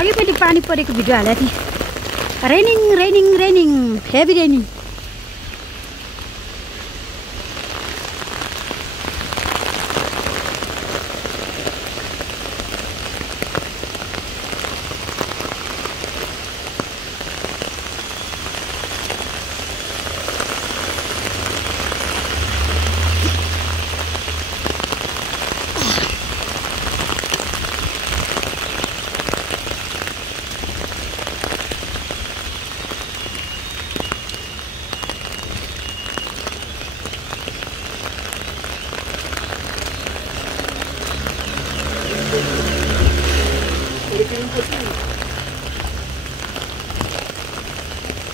अघि पनि पानी परेको भिडियो हालेको थिएँ raining raining raining heavy raining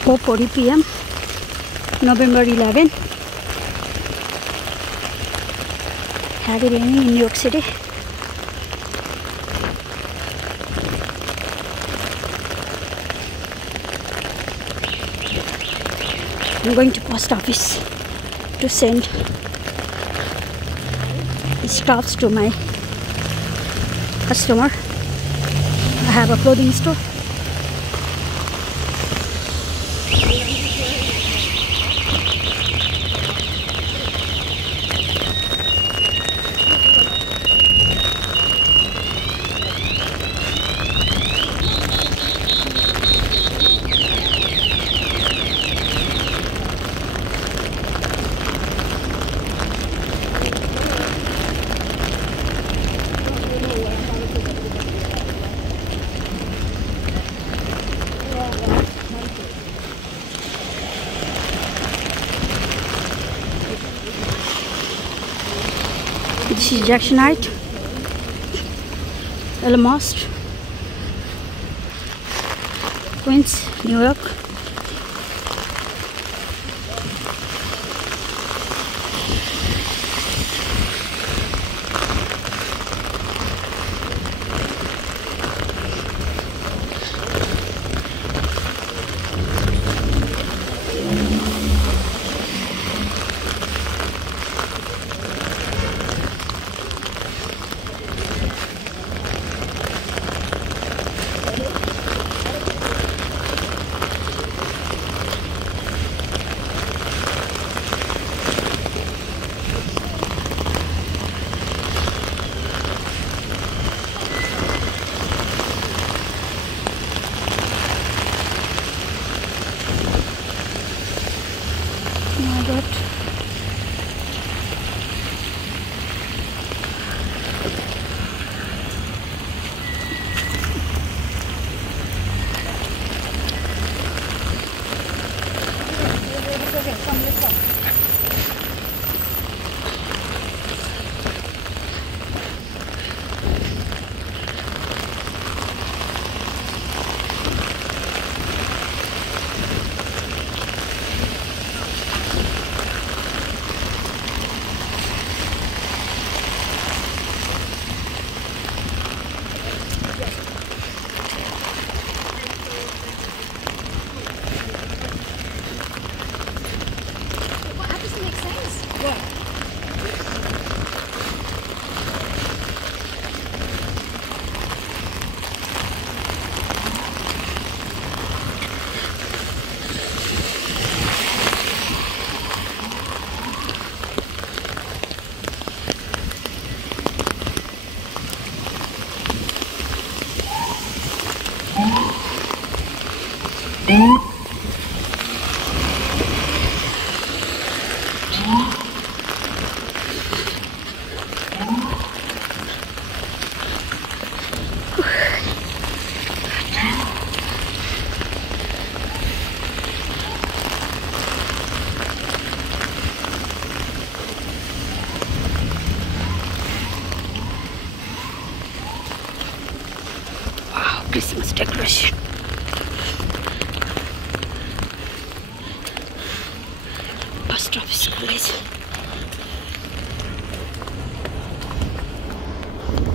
Four 40 p.m. November 11. Heavy raining in New York City. I'm going to post office to send stuffs to my customer. I have a clothing store. This is Jackson Heights, Elmhurst, Queens, New York. Oh my God. Christmas decoration. Post office college.